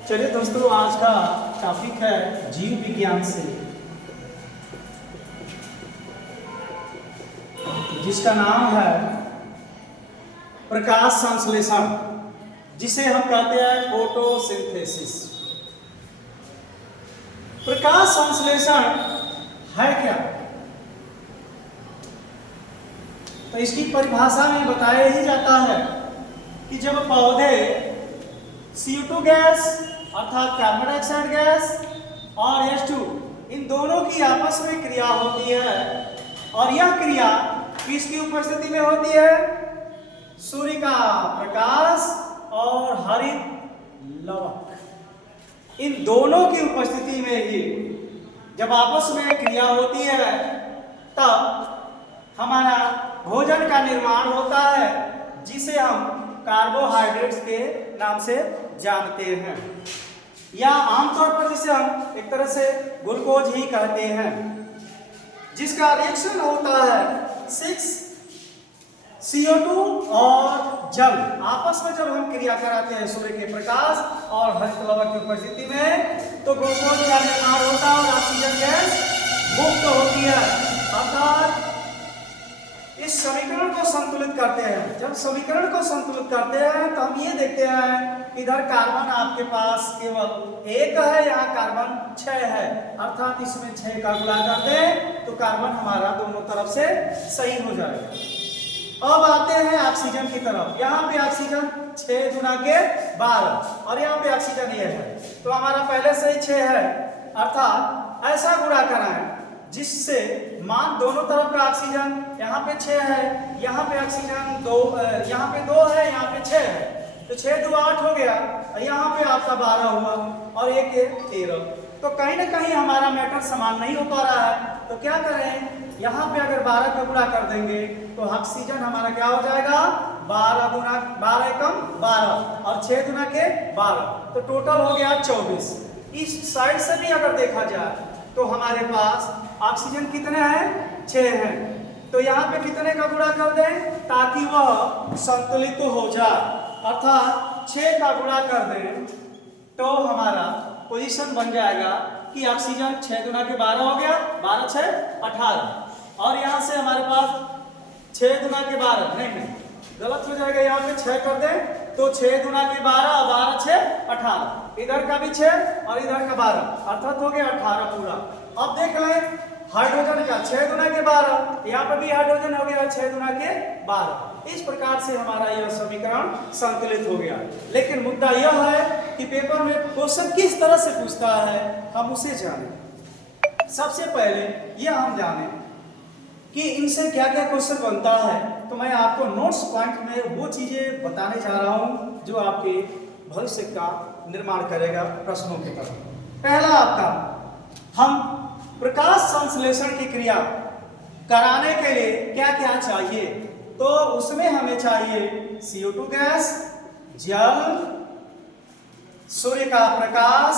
चलिए दोस्तों, आज का टॉपिक है जीव विज्ञान से, जिसका नाम है प्रकाश संश्लेषण, जिसे हम कहते हैं फोटोसिंथेसिस। प्रकाश संश्लेषण है क्या? तो इसकी परिभाषा में बताया ही जाता है कि जब पौधे CO2 गैस अर्थात कार्बन डाइऑक्साइड गैस और H2 इन दोनों की आपस में क्रिया होती है, और यह क्रिया किसकी उपस्थिति में होती है? सूर्य का प्रकाश और हरित लवक, इन दोनों की उपस्थिति में ही जब आपस में क्रिया होती है तब हमारा भोजन का निर्माण होता है, जिसे हम कार्बोहाइड्रेट्स के नाम से जानते हैं, या आमतौर पर जिसे हम एक तरह से ग्लूकोज ही कहते हैं, जिसका रिएक्शन होता है 6 CO2 और जल आपस में जब हम क्रिया कराते हैं सूर्य के प्रकाश और हरित लवक की उपस्थिति में, तो ग्लूकोज का निर्माण होता है और ऑक्सीजन गैस मुक्त होती है। अर्थात इस समीकरण को संतुलित करते हैं। जब समीकरण को संतुलित करते हैं तो हम ये देखते हैं, इधर कार्बन आपके पास केवल एक है, यहाँ कार्बन 6 है, अर्थात इसमें 6 का गुणा कर दें तो कार्बन हमारा दोनों तरफ से सही हो जाएगा। अब आते हैं ऑक्सीजन की तरफ। यहाँ पे ऑक्सीजन 6 गुना के 12 और यहाँ पे ऑक्सीजन ये है, तो हमारा पहले से ही 6 है, अर्थात ऐसा गुणा कराएं जिससे मान दोनों तरफ का ऑक्सीजन, यहाँ पे 6 है, यहाँ पे ऑक्सीजन 2, यहाँ पे 2 है, यहाँ पे 6 है, तो 6 2 8 हो गया, यहाँ पे आपका 12 हुआ और एक 13। तो कहीं ना कहीं हमारा मैटर समान नहीं हो पा रहा है, तो क्या करें, यहाँ पे अगर 12 का गुणा कर देंगे तो ऑक्सीजन हमारा क्या हो जाएगा, 12 गुना 12 कम 12 और 6 गुना के 12, तो टोटल हो गया 24। इस साइड से भी अगर देखा जाए तो हमारे पास ऑक्सीजन कितने हैं, 6 हैं, तो यहाँ पे कितने का गुणा कर दें ताकि वह संतुलित हो जाए, अर्थात 6 का गुणा कर दें तो हमारा पोजीशन बन जाएगा कि ऑक्सीजन 6 गुना के 12 हो गया, 12 6 18, और यहाँ से हमारे पास 6 गुना के 12 नहीं गलत हो जाएगा, यहाँ पे 6 कर दें तो 6 गुना के 12 और 12 6 18, इधर का भी 6 और इधर का 12, अर्थात हो गया 18 पूरा। अब देख लें हाइड्रोजन का 6 गुना के 12, यहाँ पर भी हाइड्रोजन हो गया 6 गुना के 12। इस प्रकार से हमारा यह समीकरण संतुलित हो गया। लेकिन मुद्दा यह है कि पेपर में क्वेश्चन किस तरह से पूछता है, हम उसे जानें। सबसे पहले यह हम जानें कि इनसे क्या क्या क्वेश्चन बनता है, तो मैं आपको नोट्स पॉइंट में वो चीजें बताने जा रहा हूं जो आपके भविष्य का निर्माण करेगा प्रश्नों की तरह। पहला आपका, हम प्रकाश संश्लेषण की क्रिया कराने के लिए क्या क्या चाहिए, तो उसमें हमें चाहिए CO2 गैस, जल, सूर्य का प्रकाश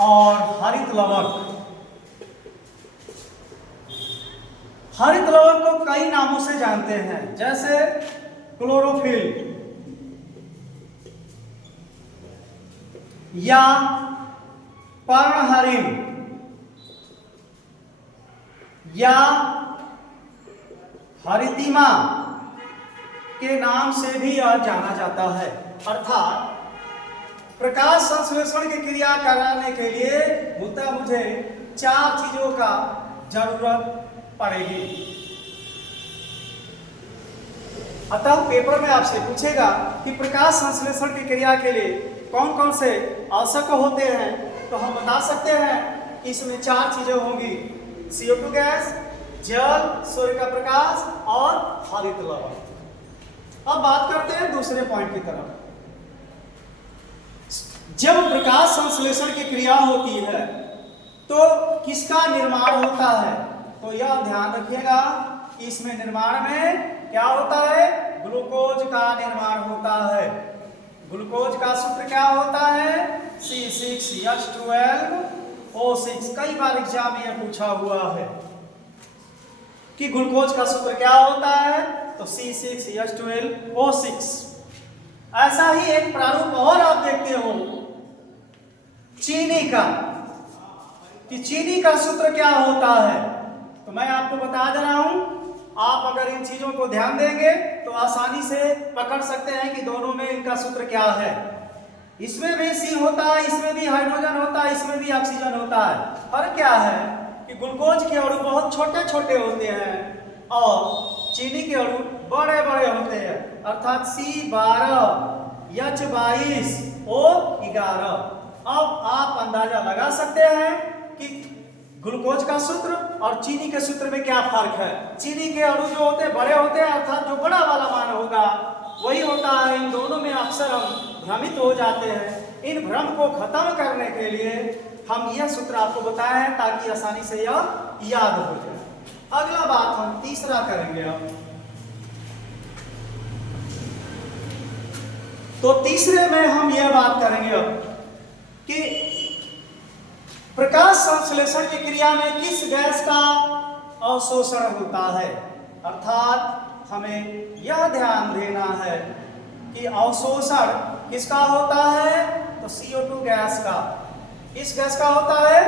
और हरित लवक। हरित लवक को कई नामों से जानते हैं, जैसे क्लोरोफिल या पर्णहरिण या हरितिमा के नाम से भी यह जाना जाता है। अर्थात प्रकाश संश्लेषण की क्रिया कराने के लिए मुद्दा मुझे 4 चीजों का जरूरत पड़ेगी। अतः पेपर में आपसे पूछेगा कि प्रकाश संश्लेषण की क्रिया के लिए कौन कौन से आवश्यक होते हैं, तो हम बता सकते हैं कि इसमें 4 चीजें होंगी, CO2 गैस, जल, सूर्य का प्रकाश और हरित लवक। अब बात करते हैं दूसरे पॉइंट की तरफ। जब प्रकाश संश्लेषण की क्रिया होती है तो किसका निर्माण होता है, तो यह ध्यान रखिएगा कि इसमें निर्माण में क्या होता है, ग्लूकोज का निर्माण होता है। ग्लूकोज का सूत्र क्या होता है, C6H12O6। कई बार एग्जाम में यह पूछा हुआ है कि ग्लूकोज का सूत्र क्या होता है, तो C6H12O6। ऐसा ही एक प्रारूप और आप देखते हो चीनी का, कि चीनी का सूत्र क्या होता है। तो मैं आपको बता दे रहा हूं, आप अगर इन चीजों को ध्यान देंगे तो आसानी से पकड़ सकते हैं कि दोनों में इनका सूत्र क्या है। इसमें भी सी होता है, इसमें भी हाइड्रोजन होता है, इसमें भी ऑक्सीजन होता है। फर्क क्या है कि ग्लूकोज के अणु बहुत छोटे छोटे होते हैं और चीनी के अणु बड़े बड़े होते हैं, अर्थात C12 H22 O11। अब आप अंदाजा लगा सकते हैं कि ग्लूकोज का सूत्र और चीनी के सूत्र में क्या फर्क है। चीनी के अणु जो होते हैं बड़े होते हैं, अर्थात जो बड़ा वाला मान होगा वही होता है। इन दोनों में अक्सर हम भ्रमित हो जाते हैं। इन भ्रम को खत्म करने के लिए हम यह सूत्र आपको बताए हैं ताकि आसानी से यह याद हो जाए। अगला बात हम तीसरा करेंगे। अब तो तीसरे में हम यह बात करेंगे अब कि प्रकाश संश्लेषण की क्रिया में किस गैस का अवशोषण होता है। अर्थात हमें यह ध्यान देना है कि अवशोषण किसका होता है, तो CO2 गैस का। इस गैस का होता है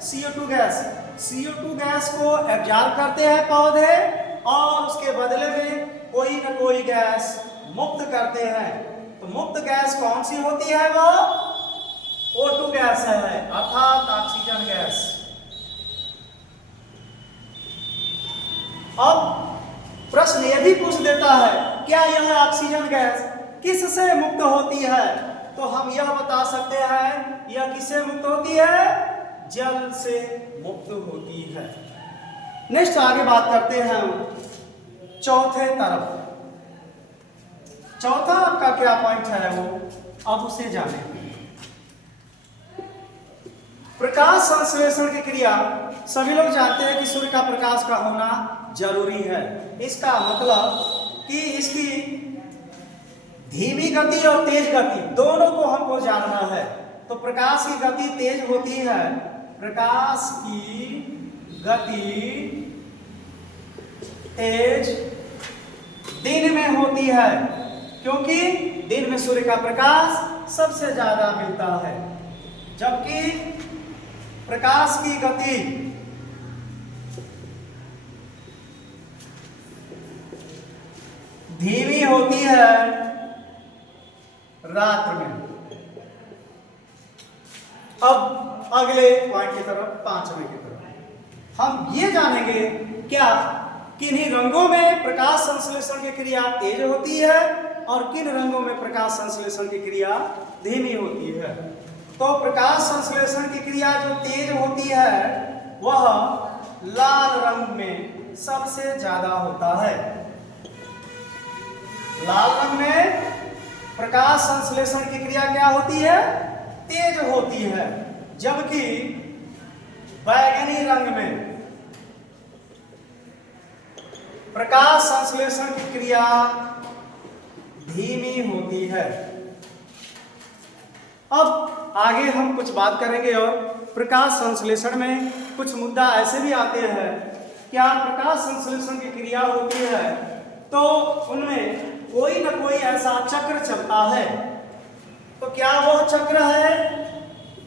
CO2 गैस। CO2 गैस को एब्जॉर्ब करते हैं पौधे और उसके बदले में कोई न कोई गैस मुक्त करते हैं। तो मुक्त गैस कौन सी होती है, वो O2 गैस है, अर्थात ऑक्सीजन गैस। अब प्रश्न यह भी पूछ देता है, क्या यह ऑक्सीजन गैस किससे मुक्त होती है। तो हम यह बता सकते हैं यह किससे मुक्त होती है, जल से मुक्त होती है। नेक्स्ट आगे बात करते हैं हम चौथे तरफ। चौथा आपका क्या पॉइंट है वो अब उसे जाने। प्रकाश संश्लेषण की क्रिया सभी लोग जानते हैं कि सूर्य का प्रकाश का होना जरूरी है। इसका मतलब कि इसकी धीमी गति और तेज गति दोनों को हमको जानना है। तो प्रकाश की गति तेज होती है, प्रकाश की गति तेज दिन में होती है, क्योंकि दिन में सूर्य का प्रकाश सबसे ज्यादा मिलता है, जबकि प्रकाश की गति धीमी होती है रात में। अब अगले पॉइंट की तरफ, पांचवें की तरफ हम ये जानेंगे क्या किन्हीं रंगों में प्रकाश संश्लेषण की क्रिया तेज होती है और किन रंगों में प्रकाश संश्लेषण की क्रिया धीमी होती है। तो प्रकाश संश्लेषण की क्रिया जो तेज होती है वह लाल रंग में सबसे ज्यादा होता है। लाल रंग में प्रकाश संश्लेषण की क्रिया क्या होती है, तेज होती है, जबकि बैंगनी रंग में प्रकाश संश्लेषण की क्रिया धीमी होती है। अब आगे हम कुछ बात करेंगे और प्रकाश संश्लेषण में कुछ मुद्दा ऐसे भी आते हैं, क्या प्रकाश संश्लेषण की क्रिया होती है तो उनमें कोई न कोई ऐसा चक्र चलता है। तो क्या वह चक्र है,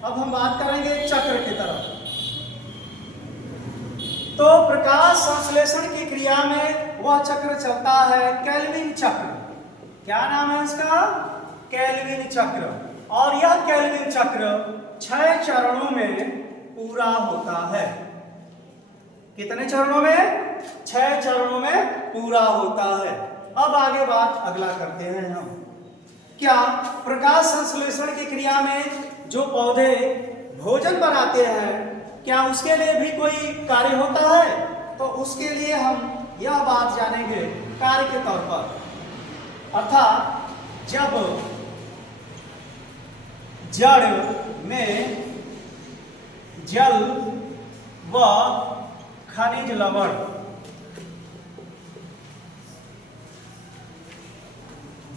अब हम बात करेंगे चक्र की तरफ। तो प्रकाश संश्लेषण की क्रिया में वह चक्र चलता है केल्विन चक्र। क्या नाम है इसका, केल्विन चक्र। और यह केल्विन चक्र 6 चरणों में पूरा होता है। कितने चरणों में, 6 चरणों में पूरा होता है। अब आगे बात अगला करते हैं हम, क्या प्रकाश संश्लेषण की क्रिया में जो पौधे भोजन बनाते हैं क्या उसके लिए भी कोई कार्य होता है। तो उसके लिए हम यह बात जानेंगे कार्य के तौर पर, अर्थात जब जड़ में जल व खनिज लवण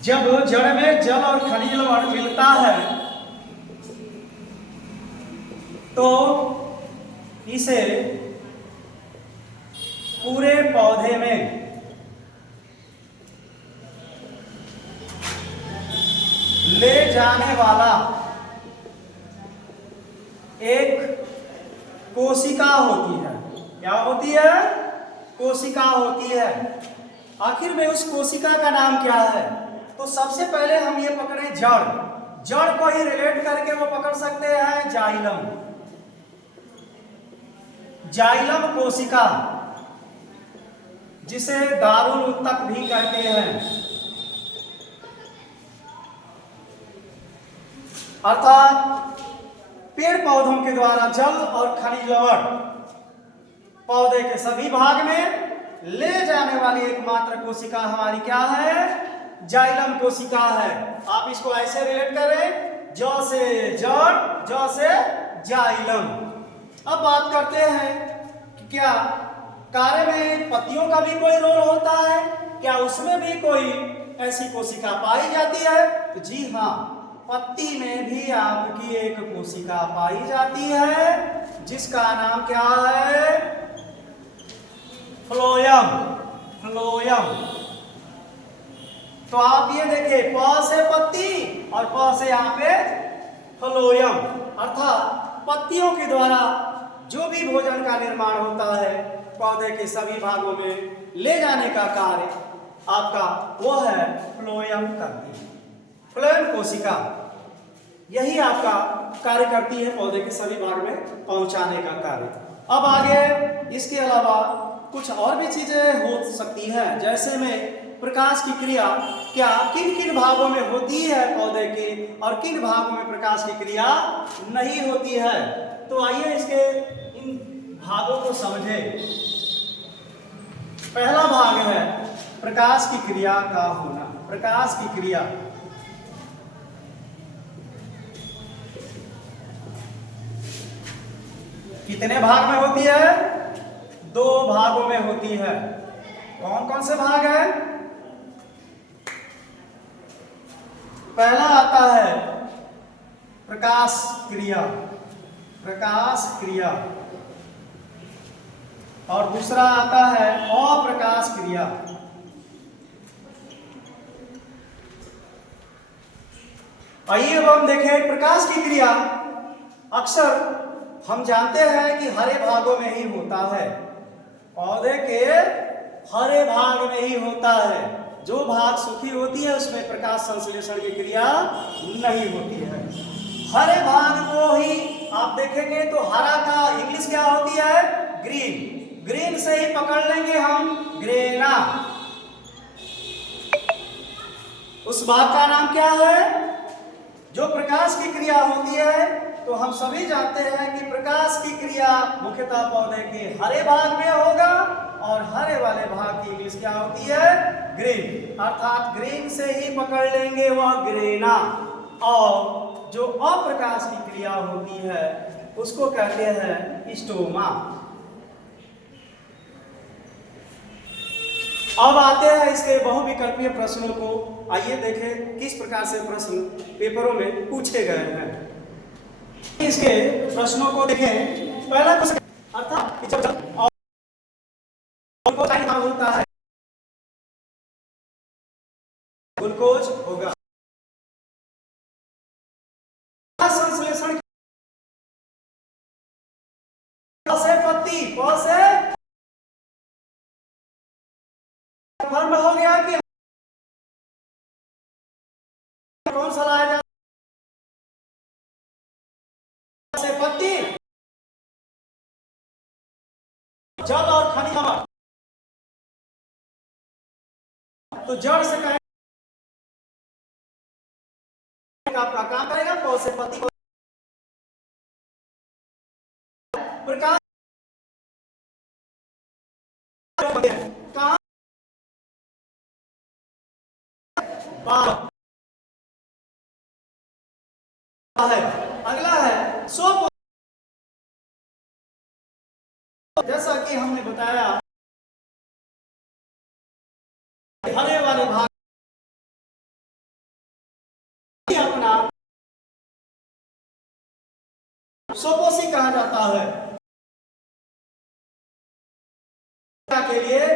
जब जड़ में जल और खनिज लवण मिलता है तो इसे पूरे पौधे में ले जाने वाला एक कोशिका होती है। क्या होती है? कोशिका होती है। आखिर में उस कोशिका का नाम क्या है? तो सबसे पहले हम ये पकड़े जड़। जड़ को ही रिलेट करके वो पकड़ सकते हैं जाइलम। जाइलम कोशिका, जिसे दारुल उत्तक भी कहते हैं, अर्थात पेड़ पौधों के द्वारा जल और खनिज लवण पौधे के सभी भाग में ले जाने वाली एकमात्र कोशिका हमारी क्या है? जाइलम कोशिका है। आप इसको ऐसे रिलेट करें, ज से जड़, ज से जाइलम। अब बात करते हैं कि क्या कार्य में पत्तियों का भी कोई रोल होता है? क्या उसमें भी कोई ऐसी कोशिका पाई जाती है? तो जी हाँ, पत्ती में भी आपकी एक कोशिका पाई जाती है, जिसका नाम क्या है? फ्लोयम। फ्लोयम। तो आप ये देखिए, प से पत्ती और प से यहाँ पे फ्लोयम, अर्थात पत्तियों के द्वारा जो भी भोजन का निर्माण होता है पौधे के सभी भागों में ले जाने का कार्य आपका वो है फ्लोयम करती है। फ्लोयम कोशिका यही आपका कार्य करती है, पौधे के सभी भाग में पहुंचाने का कार्य। अब आगे इसके अलावा कुछ और भी चीजें हो सकती हैं, जैसे में प्रकाश की क्रिया क्या किन किन भागों में होती है पौधे की, और किन भागों में प्रकाश की क्रिया नहीं होती है। तो आइए इसके इन भागों को समझें। पहला भाग है प्रकाश की क्रिया का होना। प्रकाश की क्रिया कितने भाग में होती है? 2 भागों में होती है। कौन कौन से भाग है? पहला आता है प्रकाश क्रिया, प्रकाश क्रिया, और दूसरा आता है अप्रकाश क्रिया। आइए अब हम देखें प्रकाश की क्रिया। अक्सर हम जानते हैं कि हरे भागों में ही होता है, पौधे के हरे भाग में ही होता है। जो भाग सूखी होती है उसमें प्रकाश संश्लेषण की क्रिया नहीं होती है। हरे भाग को ही आप देखेंगे तो हरा का इंग्लिश क्या होती है? ग्रीन। ग्रीन से ही पकड़ लेंगे हम ग्रेना। उस भाग का नाम क्या है? जो प्रकाश की क्रिया होती है, तो हम सभी जानते हैं कि प्रकाश की क्रिया मुख्यतः पौधे के हरे भाग में होगा, और हरे वाले भाग की इंग्लिश क्या होती है? ग्रीन। अर्थात ग्रीन से ही पकड़ लेंगे वह ग्रेना। और जो अप्रकाश की क्रिया होती है उसको कहते हैं स्टोमा। अब आते हैं इसके बहुविकल्पीय प्रश्नों को। आइए देखें किस प्रकार से प्रश्न पेपरों में पूछे गए हैं। इसके प्रश्नों को देखें। पहला प्रश्न, अर्थात कि जब ग्लूकोज होता है, ग्लूकोज होगा, संश्लेषण से पत्ती से फर्म हो गया कि कौन सा लाया जाए? से पत्ती, जल और खनिज लवण। तो जड़ से कहें आपका काम करेगा, पौध से पत्ती को प्रकाश कहां है। अगला है सोप। जैसा कि हमने बताया हरे वाले भाग अपना सोपोसी कहा जाता है। के लिए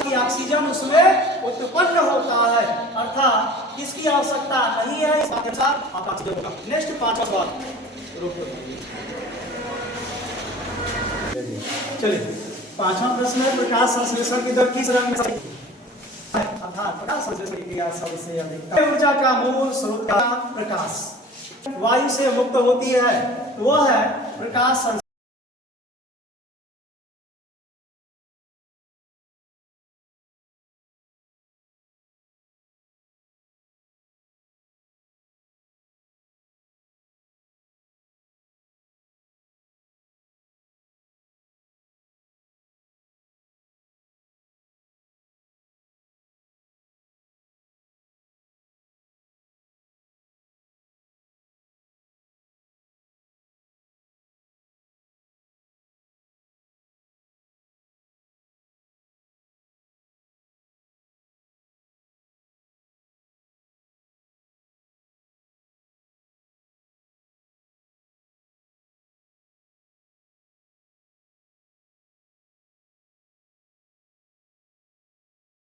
कि ऑक्सीजन उसमें उत्पन्न होता है, अर्थात किसकी आवश्यकता नहीं है इस अनुसार ऑक्सीजन होगा। नेक्स्ट 5वां सवाल, चलिए 5वां प्रश्न है प्रकाश संश्लेषण की दर किस रंग में है? अर्थात प्रकाश संश्लेषण की क्रिया सबसे अधिक ऊर्जा का मूल स्रोत का प्रकाश वायु से मुक्त होती है, वह है प्रकाश